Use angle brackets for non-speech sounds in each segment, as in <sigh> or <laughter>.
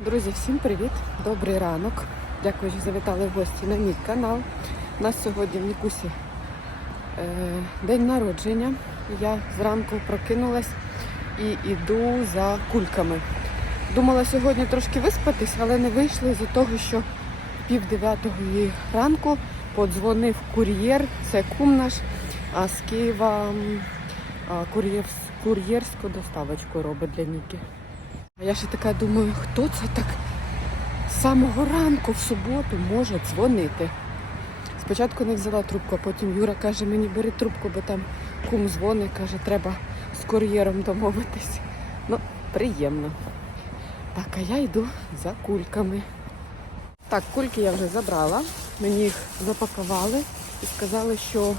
Друзі, всім привіт! Добрий ранок. Дякую, що завітали в гості на мій канал. У нас сьогодні в Нікусі е, день народження. Я зранку прокинулась і йду за кульками. Думала сьогодні трошки виспатись, але не вийшло з-за того, що пів дев'ятої ранку подзвонив кур'єр, це кум наш, а з Києва кур'єрську доставочку робить для Ніки. Я ще така думаю, хто це так з самого ранку в суботу може дзвонити. Спочатку не взяла трубку, а потім Юра каже, мені бери трубку, бо там кум дзвонить, каже, треба з кур'єром домовитись. Ну, приємно. Так, а я йду за кульками. Так, кульки я вже забрала. Мені їх запакували і сказали, що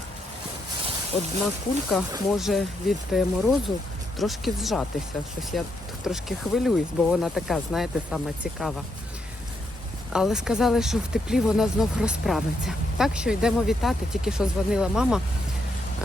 одна кулька може від е, морозу трошки зжатися. Щось я трошки хвилююсь, бо вона така, знаєте, сама цікава. Але сказали, що в теплі вона знов розправиться. Так що йдемо вітати. Тільки що дзвонила мама,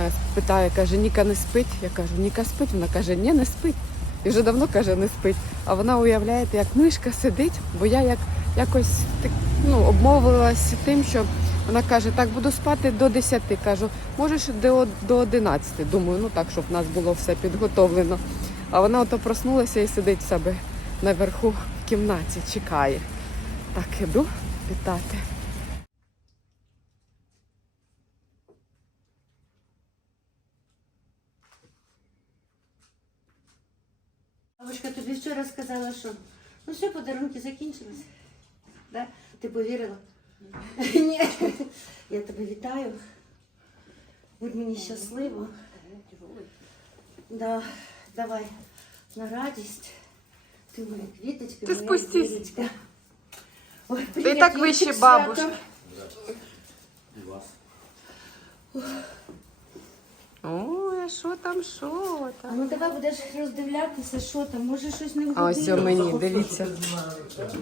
е, питає, каже, Ніка не спить. Я кажу, Ніка спить. Вона каже, ні, не спить. І вже давно каже, не спить. А вона уявляєте, як мишка сидить, бо я як якось так, ну, обмовилась тим, що вона каже, так буду спати до 10. Кажу, можеш до, до 11. Думаю, ну так, щоб в нас було все підготовлено. А вона ото проснулася і сидить в себе наверху в кімнаті, чекає. Так, іду вітати. Бабушка тобі вчора сказала, що ну все, подарунки закінчилися. Да? Ти повірила? Ні. Я тебе вітаю. Будь мені щасливо. Да, давай на радість. Ти моя квіточка. Ти моя спустись. квіточка. Ой, Ти привіт, так Юрчик, вище свято. бабушки. І вас. Ой, а що там, що А там? ну давай будеш роздивлятися, що там, може щось не А ось вгодило. мені, дивіться.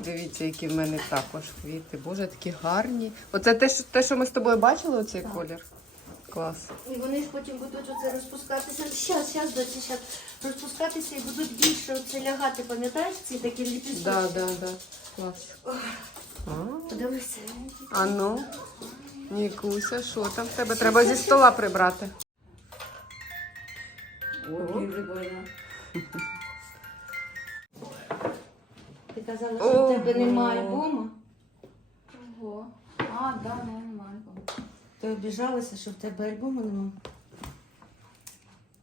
Дивіться, які в мене також квіти. Боже, такі гарні. Оце те, що- те, що ми з тобою бачили, оцей Так. колір. Клас. І вони ж потім будуть оце розпускатися. Щас, щас, доці, щас. Розпускатися і будуть більше оце лягати, пам'ятаєш, ці такі ліпісточки? Да, да, да. Клас. А, Подивися. а ну, Нікуся, що там в тебе? Треба зі стола прибрати. Ой, прикольно. Ти казала, що Ого. в тебе немає альбому. Ого. А, да, нормально. Ти обіжалася, що в тебе альбому немає.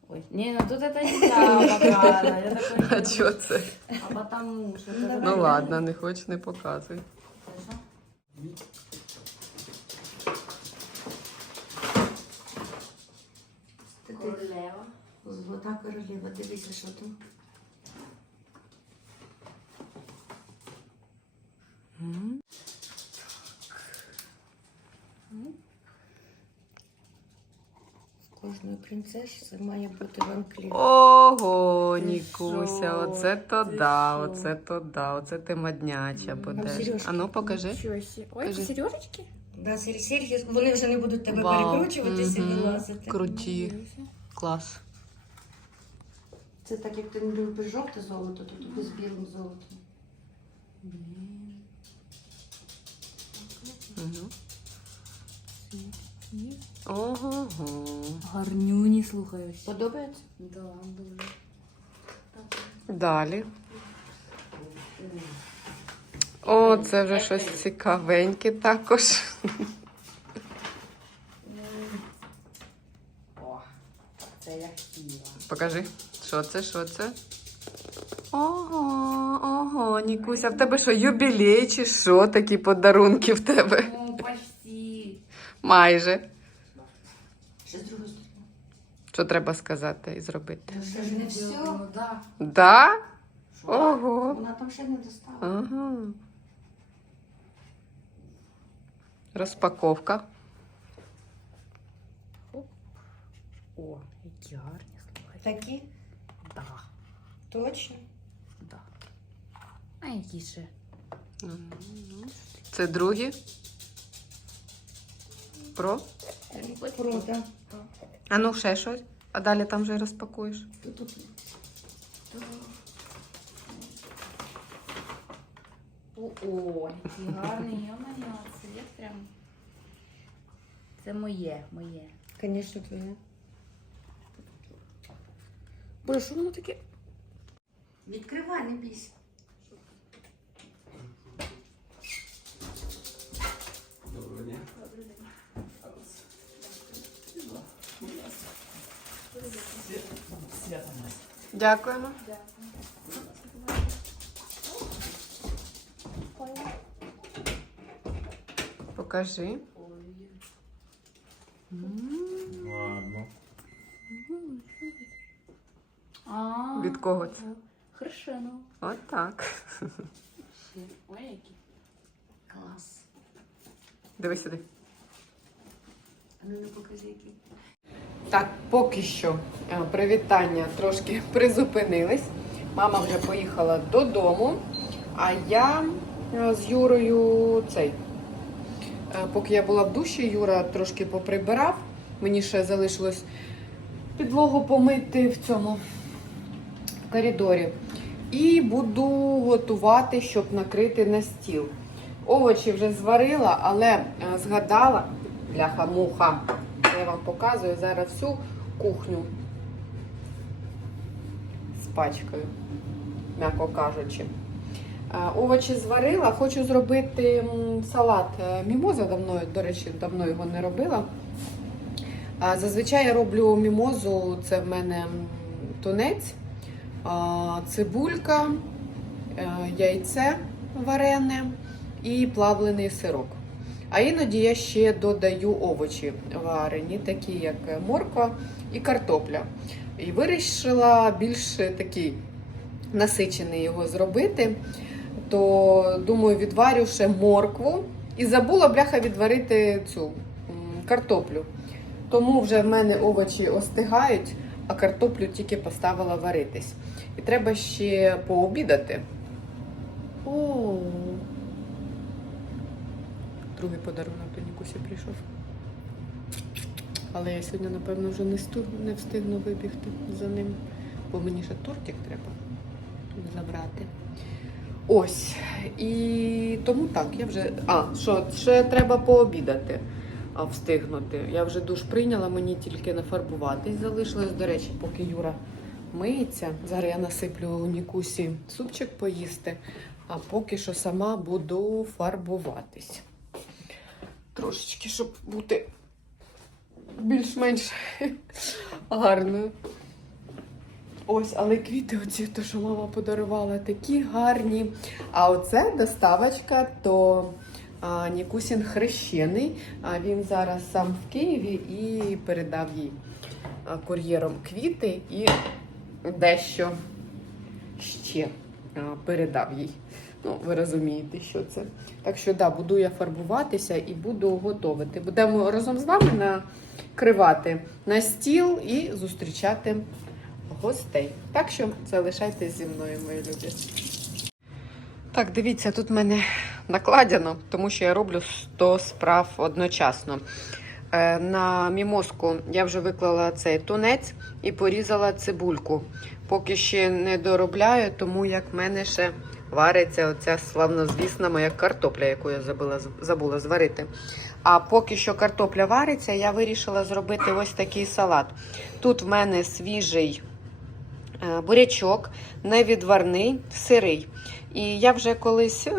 Ой, не, ну тут это нельзя <laughs> показывать. Я такой А не що це? А потому что Ну, это... Ну ладно, не хоч, не показуй. Хорошо. Золота королева, дивися, що там. Кожної принцеси має бути ван кліп. Ого, Нікуся, оце то Ти да, оце то да, оце ти модняча будеш. А ну покажи. Ой, сережечки? Да, сер- серьги, вони вже не будуть тебе Вау, перекручуватися і мгм. вилазити. Круті. Клас. Це так, як ти не любиш жовте золото, то тобі з білим золотом. Угу. Ого. Гарню не слухаюсь. Подобається? Да, дуже. Далі. О, це вже щось цікавеньке також. О, це я хотіла. Покажи, що це, що це? Ого, ого, Нікуся, в тебе що, юбілей чи що такі подарунки в тебе? Ну, почти. Майже. Ще з другої сторони. Що треба сказати і зробити? Це ж не все. Ну, да. Да? Ого. Вона там ще не достала. Ага. Розпаковка. О, які гарні, слухай. Такі? Да, Точно. да. А які ще? Це другі. Про. Круто. А ну ще щось. А далі там вже розпакуєш. Тут, тут. О, який гарний, йо-моє, цвіт прям. Це моє, моє. Звісно, твоє. Боже, що воно таке? Відкривай, не бійся. Доброго дня. Свято нас. Дякуємо. Покажи. Ладно. Від кого це? Хрещено. От так. Ой, який. Клас. Дивись сюди. А ну не покажи, який. Так, поки що е, привітання трошки призупинились. Мама вже поїхала додому, а я е, з Юрою цей. е, Поки я була в душі, Юра трошки поприбирав. Мені ще залишилось підлогу помити в цьому в коридорі. І буду готувати, щоб накрити на стіл. Овочі вже зварила, але е, згадала, бляха-муха, я вам показую зараз всю кухню з пачкою, м'яко кажучи. Е, Овочі зварила, хочу зробити салат е, мімоза давно, до речі, давно його не робила. Зазвичай я роблю мімозу, це в мене тунець, цибулька, е, яйце варене і плавлений сирок. А іноді я ще додаю овочі варені, такі як морква і картопля. І вирішила більш такий насичений його зробити. То думаю, відварю ще моркву і забула бляха відварити цю картоплю. Тому вже в мене овочі остигають, а картоплю тільки поставила варитись. І треба ще пообідати. О, другий подарунок до Нікусі прийшов. Але я сьогодні, напевно, вже не, сту... не встигну вибігти за ним, бо мені ще тортик треба забрати. Ось. І тому так, я вже. А, що, ще треба пообідати, встигнути. Я вже душ прийняла, мені тільки нафарбуватись залишилось. До речі, поки Юра миється. Зараз я насиплю у Нікусі супчик поїсти, а поки що сама буду фарбуватись. Трошечки, щоб бути більш-менш <laughs> гарною. Ось, але квіти, оці, то, що мама подарувала, такі гарні. А оце доставочка, то Нікусін хрещений. А він зараз сам в Києві і передав їй кур'єром квіти і дещо ще передав їй. Ну, ви розумієте, що це. Так що, да, буду я фарбуватися і буду готувати. Будемо разом з вами накривати на стіл і зустрічати гостей. Так що залишайтесь зі мною, мої любі. Так, дивіться, тут в мене накладено, тому що я роблю 100 справ одночасно. Е, На мімозку я вже виклала цей тунець і порізала цибульку. Поки ще не доробляю, тому як в мене ще вариться оця славнозвісна моя картопля, яку я забула, забула зварити. А поки що картопля вариться, я вирішила зробити ось такий салат. Тут в мене свіжий е, бурячок, невідварний, сирий. І я вже колись е,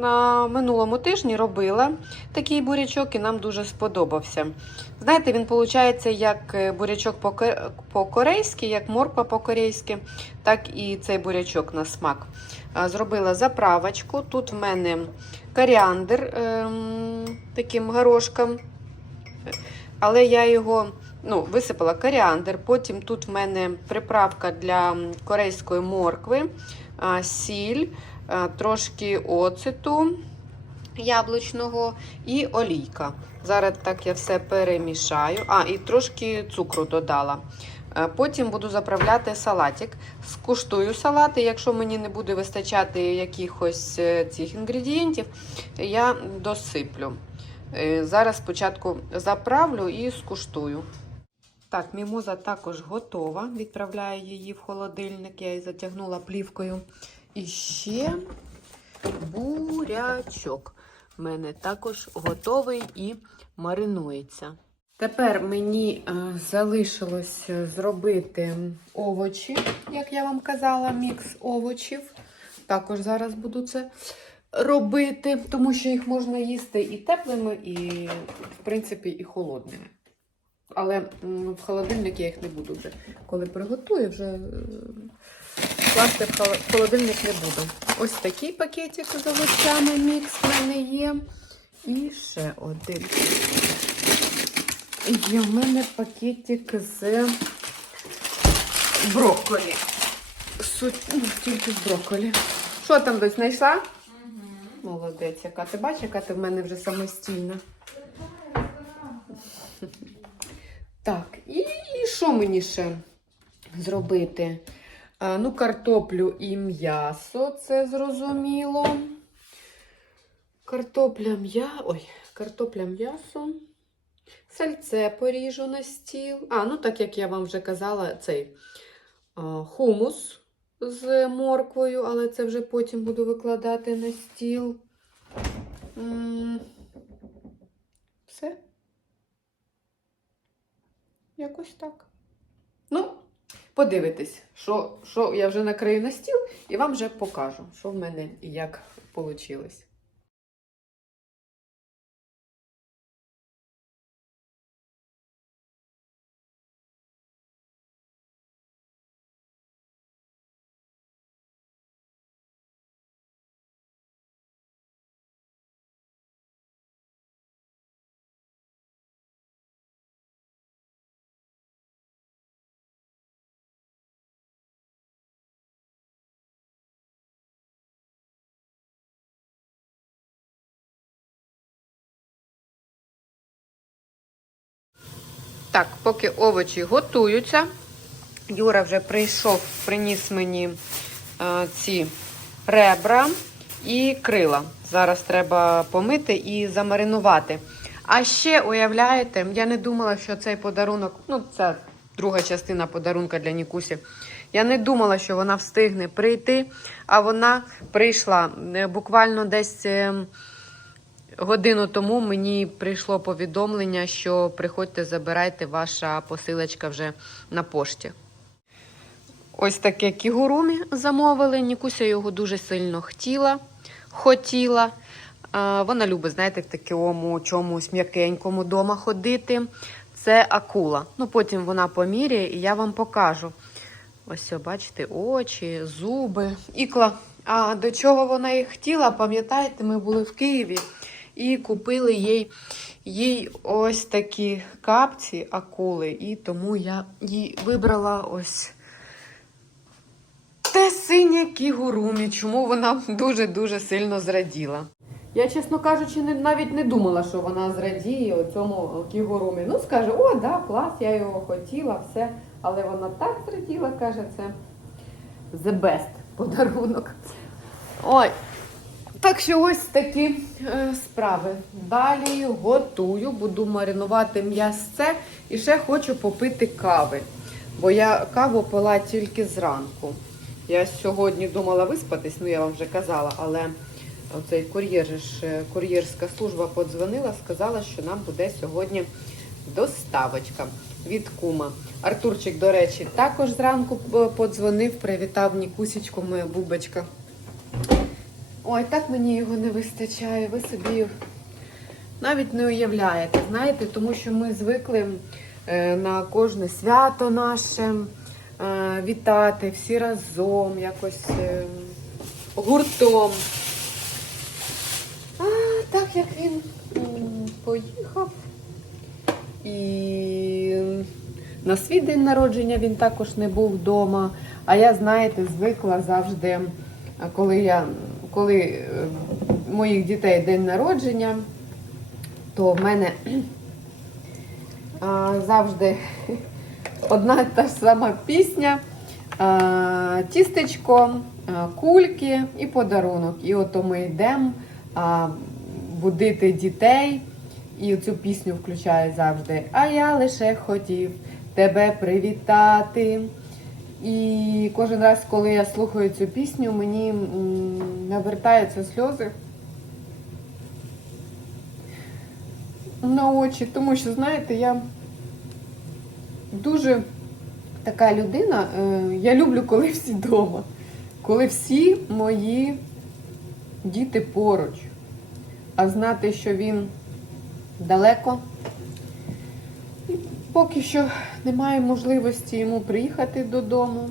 на минулому тижні робила такий бурячок і нам дуже сподобався. Знаєте, він виходить як е, бурячок по-ко- по-корейськи, як морква по-корейськи, так і цей бурячок на смак. Зробила заправочку. Тут в мене коріандр ем, таким горошком. Але я його ну, висипала коріандр. Потім тут в мене приправка для корейської моркви, сіль, трошки оцету яблучного і олійка. Зараз так я все перемішаю. А, і трошки цукру додала. Потім буду заправляти салатик. Скуштую салати. Якщо мені не буде вистачати якихось е, цих інгредієнтів, я досиплю. Е, Зараз спочатку заправлю і скуштую. Так, мімоза також готова. Відправляю її в холодильник. Я її затягнула плівкою. І ще бурячок. У мене також готовий і маринується. Тепер мені е, залишилось зробити овочі, як я вам казала, мікс овочів. Також зараз буду це робити, тому що їх можна їсти і теплими, і, в принципі, і холодними. Але в холодильник я їх не буду вже. Коли приготую, вже е, класти в холодильник не буду. Ось такий пакетик з овочами мікс в мене є. І ще один. Є в мене пакетик з брокколі. Суть, ну, тільки з брокколі. Що там десь знайшла? Молодець, яка ти бачиш, яка ти в мене вже самостійна. Так, і що мені ще зробити? А, ну, картоплю і м'ясо, це зрозуміло. Картопля м'я... Ой, картопля м'ясо. Сальце поріжу на стіл. А, ну так як я вам вже казала, цей а, хумус з морквою, але це вже потім буду викладати на стіл. М, Все. Якось так. Ну, подивитесь, що, що я вже накрию на стіл, і вам вже покажу, що в мене і як вийшло. Так, поки овочі готуються, Юра вже прийшов, приніс мені е, ці ребра і крила. Зараз треба помити і замаринувати. А ще, уявляєте, я не думала, що цей подарунок, ну, це друга частина подарунка для Нікусі. Я не думала, що вона встигне прийти, а вона прийшла Е, буквально десь. Годину тому мені прийшло повідомлення, що приходьте, забирайте, ваша посилочка вже на пошті. Ось таке кігурумі замовили. Нікуся його дуже сильно хотіла. хотіла. Вона любить, знаєте, в такому чомусь м'якенькому дома ходити. Це акула. Ну, потім вона поміряє і я вам покажу. Ось, бачите, очі, зуби, ікла. А до чого вона їх хотіла, пам'ятаєте, ми були в Києві і купили їй, їй ось такі капці акули. І тому я їй вибрала ось те синє кігурумі, чому вона дуже-дуже сильно зраділа. Я, чесно кажучи, не, навіть не думала, що вона зрадіє цьому кігурумі. Ну, скаже, о, да, клас, я його хотіла, все. Але вона так зраділа, каже, це the best подарунок. Ой, так що ось такі е, справи. Далі готую, буду маринувати м'ясце і ще хочу попити кави. Бо я каву пила тільки зранку. Я сьогодні думала виспатись, ну я вам вже казала, але оцей кур'єр, е, кур'єрська служба подзвонила, сказала, що нам буде сьогодні доставочка від кума. Артурчик, до речі, також зранку е, подзвонив, привітав Нікусічку, моя бубочка. Ой, так мені його не вистачає. Ви собі навіть не уявляєте, знаєте, тому що ми звикли е, на кожне свято наше е, вітати всі разом, якось е, гуртом. А так як він поїхав і на свій день народження він також не був вдома. А я, знаєте, звикла завжди, коли я коли е, моїх дітей день народження, то в мене <clears throat> завжди <laughs> одна та ж сама пісня, тістечко, кульки і подарунок. І ото ми йдемо будити дітей. І цю пісню включаю завжди. А я лише хотів тебе привітати. І кожен раз, коли я слухаю цю пісню, мені навертаються сльози на очі, тому що, знаєте, я дуже така людина. е, Я люблю, коли всі вдома, коли всі мої діти поруч, а знати, що він далеко. Поки що немає можливості йому приїхати додому.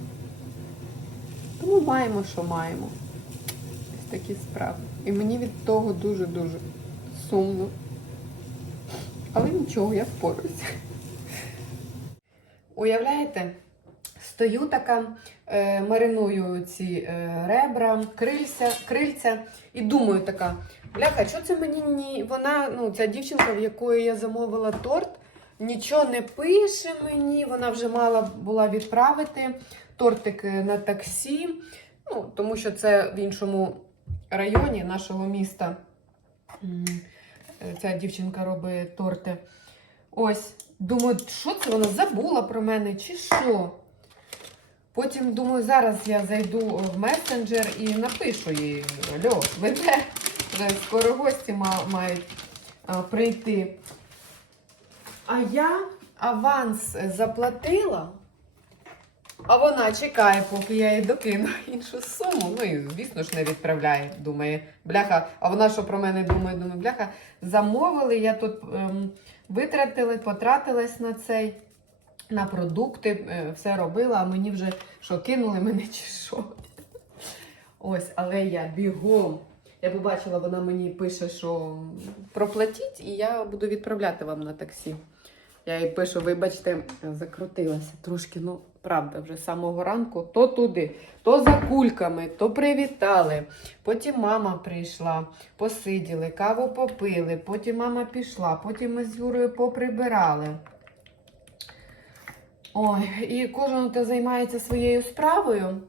Тому маємо, що маємо. Ось такі справи. І мені від того дуже-дуже сумно. Але нічого, я впораюся. Уявляєте, стою така, е, мариную ці е, ребра, крильця, крильця і думаю така, бляха, що це мені ні. Вона, ну, ця дівчинка, в якої я замовила торт, нічого не пише мені. Вона вже мала була відправити тортик на таксі. Ну, тому що це в іншому районі нашого міста. Ця дівчинка робить торти. Ось, думаю, що це вона забула про мене, чи що? Потім думаю, зараз я зайду в месенджер і напишу їй: Алло, ви де? Скоро гості мають прийти. А я аванс заплатила, а вона чекає, поки я їй докину <laughs> іншу суму. Ну і, звісно ж, не відправляє. Думає, бляха, а вона що про мене думає? Думає, бляха, замовили, я тут ем, витратила, потратилась на цей, на продукти, е, все робила, а мені вже що, кинули мене чи що. <laughs> Ось, але я бігом. Я побачила, вона мені пише, що проплатіть, і я буду відправляти вам на таксі. Я їй пишу, вибачте, закрутилася трошки, ну, правда, вже з самого ранку то туди, то за кульками, то привітали. Потім мама прийшла, посиділи, каву попили, потім мама пішла, потім ми з Юрою поприбирали. Ой, і кожен те займається своєю справою.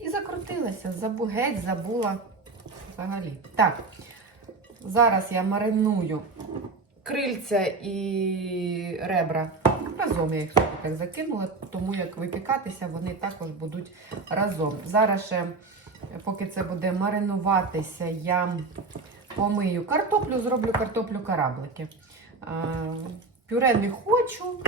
І закрутилася, забу, геть забула взагалі. Так, зараз я мариную крильця і ребра. Разом я їх собі так закинула, тому як випікатися, вони також будуть разом. Зараз ще, поки це буде маринуватися, я помию картоплю, зроблю картоплю караблики. А, Пюре не хочу.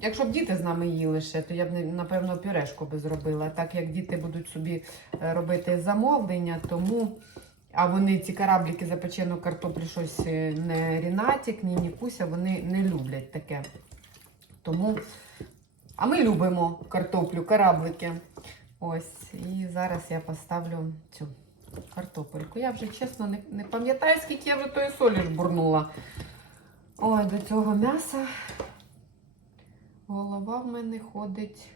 Якщо б діти з нами їли ще, то я б, напевно, пюрешку би зробила. Так як діти будуть собі е, робити замовлення, тому. А вони ці корабліки запечену картоплю щось е, не Рінатік, ні Нікуся, вони не люблять таке. Тому. А ми любимо картоплю, кораблики. Ось. І зараз я поставлю цю картопельку. Я вже чесно не, не пам'ятаю, скільки я вже тої солі ж бурнула. Ой, до цього м'яса. Голова в мене ходить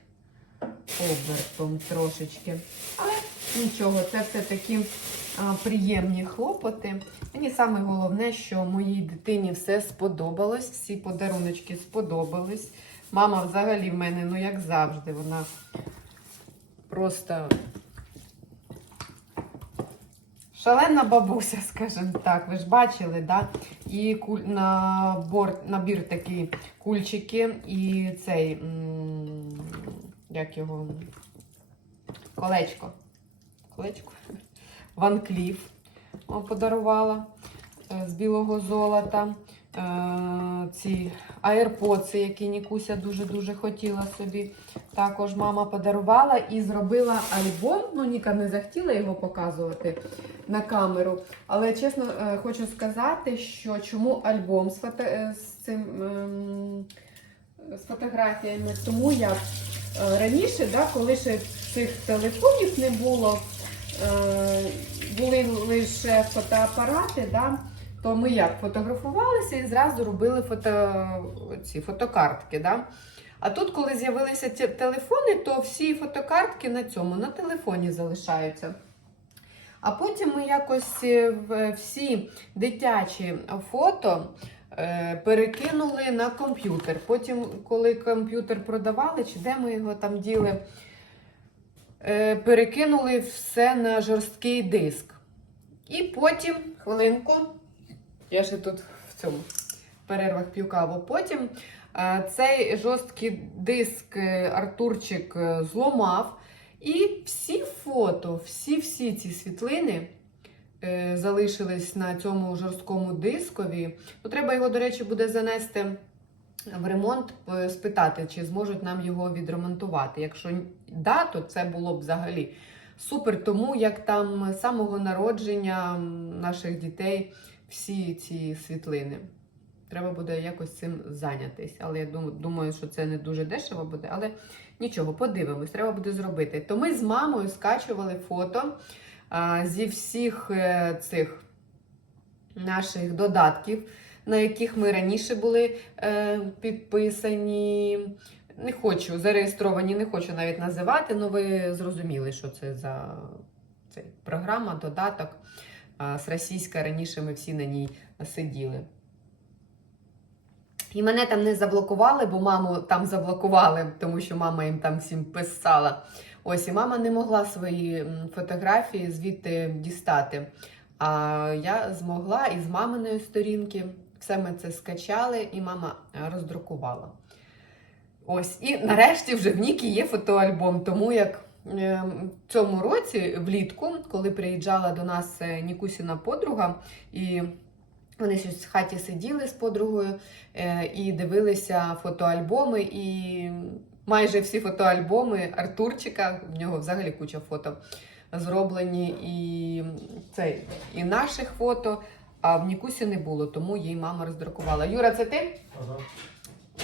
обертом трошечки. Але нічого, це все такі а, приємні хлопоти. Мені саме головне, що моїй дитині все сподобалось, всі подаруночки сподобались. Мама взагалі в мене, ну як завжди, вона просто шалена бабуся, <laughs> скажімо так. Ви ж бачили, да? І куль... набор, набір такий кульчики і цей, як його, колечко. Колечко. Ван Кліф подарувала е, з білого золота. Е, Ці аерпоци, які Нікуся дуже-дуже хотіла собі. Також мама подарувала і зробила альбом. Ну, Ніка не захотіла його показувати на камеру. Але чесно е, хочу сказати, що чому альбом з, фото, з цим. ем, з фотографіями. Тому е, раніше, да, коли ще цих телефонів не було, були лише фотоапарати, да, то ми як фотографувалися і зразу робили фото, ці фотокартки. Да. А тут, коли з'явилися телефони, то всі фотокартки на цьому, на телефоні залишаються. А потім ми якось е, всі дитячі фото е, перекинули на комп'ютер. Потім, коли комп'ютер продавали, чи де ми його там діли, е, перекинули все на жорсткий диск. І потім, хвилинку, я ще тут в цьому перервах п'ю каву. Потім Е, Цей жорсткий диск е, Артурчик е, зломав. І всі фото, всі-всі ці світлини е, залишились на цьому жорсткому дискові. Ну, треба його, до речі, буде занести в ремонт, е, спитати, чи зможуть нам його відремонтувати. Якщо да, то це було б взагалі супер, тому як там з самого народження наших дітей всі ці світлини. Треба буде якось цим зайнятися. Але я думаю, що це не дуже дешево буде. Але нічого, подивимось, треба буде зробити. То ми з мамою скачували фото зі всіх е, цих наших додатків, на яких ми раніше були е, підписані. Не хочу, зареєстровані, не хочу навіть називати, але ви зрозуміли, що це за цей, програма, додаток. А, з російська раніше ми всі на ній сиділи. І мене там не заблокували, бо маму там заблокували, тому що мама їм там всім писала. Ось, і мама не могла свої фотографії звідти дістати. А я змогла із маминої сторінки все ми це скачали, і мама е, роздрукувала. Ось, і нарешті вже в Нікі є фотоальбом, тому як е, в цьому році, влітку, коли приїжджала до нас е, Нікусіна подруга, і вони щось в хаті сиділи з подругою і дивилися фотоальбоми, і майже всі фотоальбоми Артурчика, в нього взагалі куча фото зроблені, і, цей, і наших фото, а в Нікусі не було, тому їй мама роздрукувала. Юра, це ти? Ага.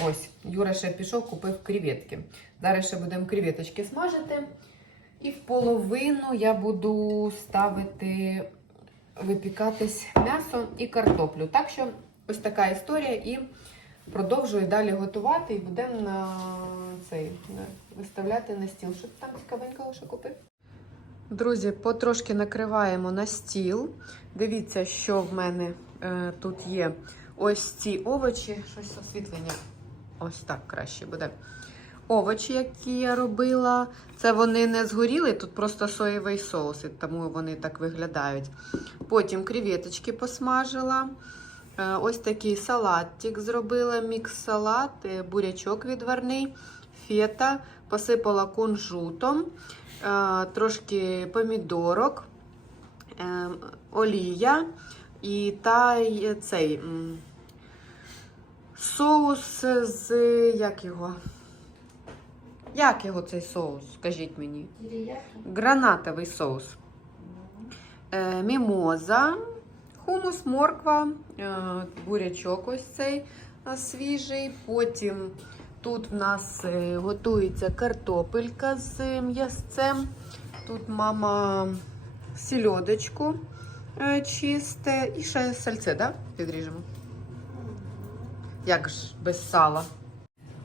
Ось, Юра ще пішов, купив креветки. Зараз ще будемо креветочки смажити. І в половину я буду ставити випікатись м'ясо і картоплю. Так що ось така історія. І продовжую далі готувати і будемо на цей на- виставляти на стіл. Що ти там цікавенького ще купив? Друзі, потрошки накриваємо на стіл. Дивіться, що в мене е, тут є. Ось ці овочі, щось освітлення. Ось так краще буде. Овочі, які я робила, це вони не згоріли, тут просто соєвий соус, тому вони так виглядають. Потім креветочки посмажила. Е, Ось такий салатик зробила, мікс-салат, бурячок відварний, фета, посипала кунжутом, е, трошки помідорок, е, олія і та цей соус з як його? Як його цей соус? Скажіть мені. Гранатовий соус. Мімоза, хумус, морква, е, бурячок ось цей е, свіжий. Потім тут в нас е, готується картопелька з м'ясцем. Тут мама сільодочку чисте і ще сальце, да? Підріжемо. Як ж без сала?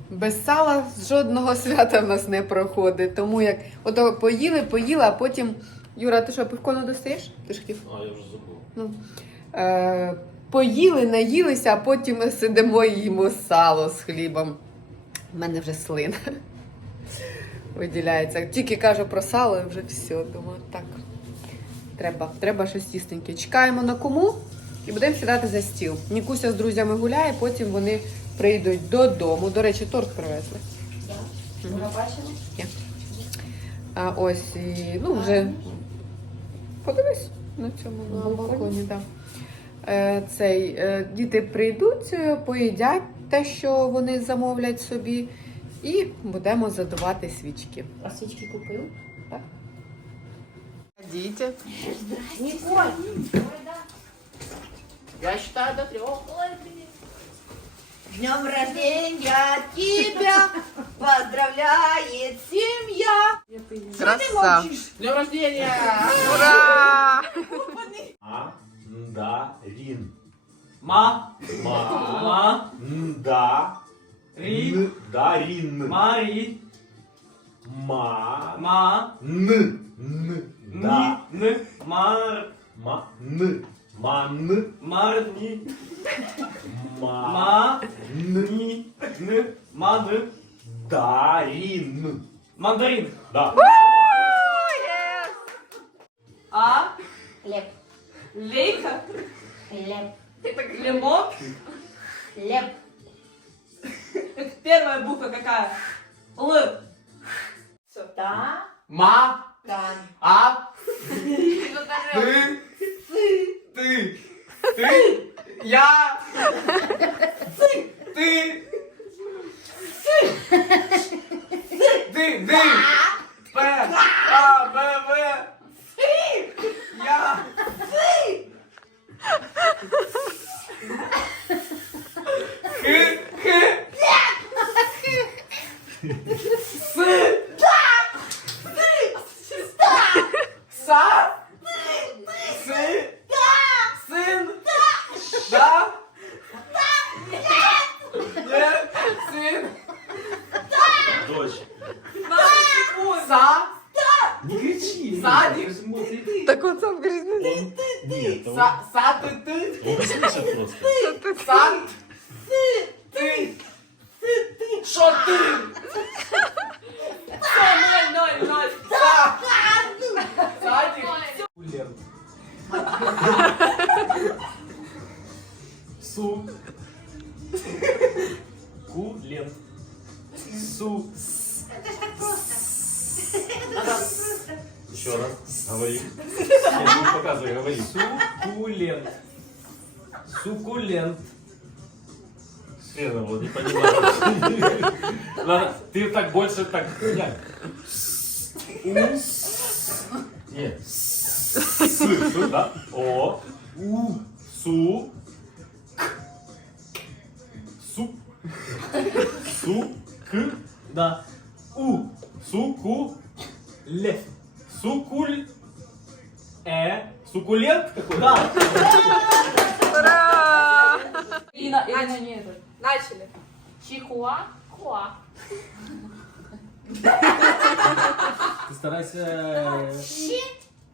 Без сала жодного <laughs> свята в нас не проходить. Тому як ото поїли, поїли, а потім. Юра, ти що, пивко не достаєш? Ти ж хотів. А, я вже забув. Ну, е, поїли, наїлися, а потім ми сидимо і їмо сало з хлібом. У мене вже слина <laughs> виділяється. Тільки кажу про сало і вже все. Думаю, так. Треба, треба щось їстеньке. Чекаємо на кому і будемо сідати за стіл. Нікуся з друзями гуляє, потім вони прийдуть додому. До речі, торт привезли. Вона бачила? А ось і, ну вже подивись на цьому на балконі? Да. Е, цей, е, діти прийдуть, е, поїдять те, що вони замовлять собі, і будемо задувати свічки. А свічки купив? Так. Діти. Ніколь! Я считаю до трех. Ой. Днем рождения тебя поздравляет семья. Краса! С днем рождения! Ура! Мандарин. Ма, Ма. ма, Да. ри, Дарин. мари, Ма. ма, Н. Н. Да. н, мар, Ма. Н. Ман. Марни. Ма. Ни. Н. Ман. Дарин. Мандарин. Да. А. Леп. Лейка. Леп. Лимон. Леп. Первая буква какая? Л. Все. Да. Ма. Да. А. Ты. Ты. Ты. Ты. Я. Ты. Ты. Ты. Ты. П. А. Б. В. Я. Х. Х. Са. Си. Сын. Да. Нет. Сын. Дочь. Са. Не кричи. Садик. Он смотрит. Так от сам кажіть, ну, Он... Нет, он... Са. Са. Ты. Ты. Он слышит просто. Сан. Ты. Что ты? Все, ноль, ноль, ноль. Са. Садик. Лен. Су. Кулен. Су. Еще раз. Говори. Я не показывай, говори. Сукулент. Сукулент. Хрена вот, не понимаю. Ты так больше так. Нет. У. Нет. С, да? О. У. Су. Су. К. Да. У. Суку. Лев. Сукуль. Э. Сукулент какой? Да. Ура! Ирина, Ирина не это. Начали. Чихуа. Хуа. Ты старайся.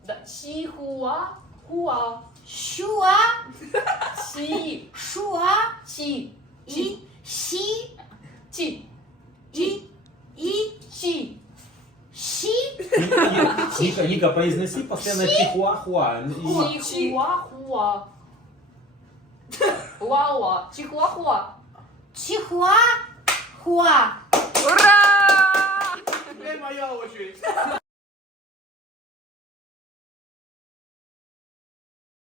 Да. Чихуа. Хуа. Шуа, Чи. шуа, Чи. и, She. Ti. I. I. She. She. Nika, Nika, произнеси постоянно чихуахуа. Чихуахуа. Уауа. Чихуахуа. Чихуахуа. Ура! Теперь моя очередь.